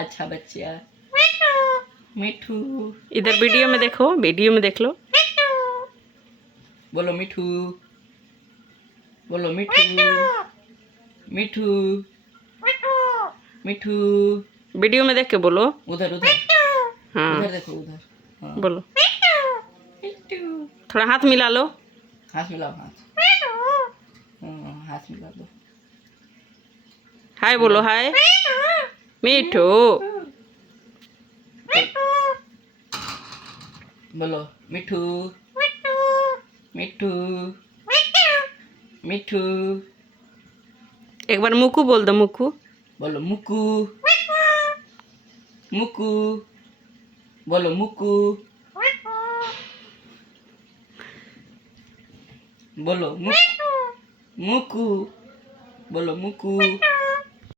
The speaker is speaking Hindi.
अच्छा बच्चा मिठू। इधर वीडियो में देखो, वीडियो में देख लो। बोलो मिठू, बोलो मिठू, मिठू, मिठू। वीडियो में देख के बोलो। उधर उधर हाँ उधर देखो उधर। हाँ बोलो। मिठू। थोड़ा हाथ मिला लो। हाथ मिलाओ हाथ। हाँ हाथ मिला दो। हाय बोलो, हाय मिठू। बोलो मिठू, मिठू, मिठू। एक बार मुक्कू बोल दो, मुक्कू। बोलो मुक्कू, मुक्कू। बोलो मुक्कू, बोलो मुक्कू, मुक्कू। बोलो मुक्कू।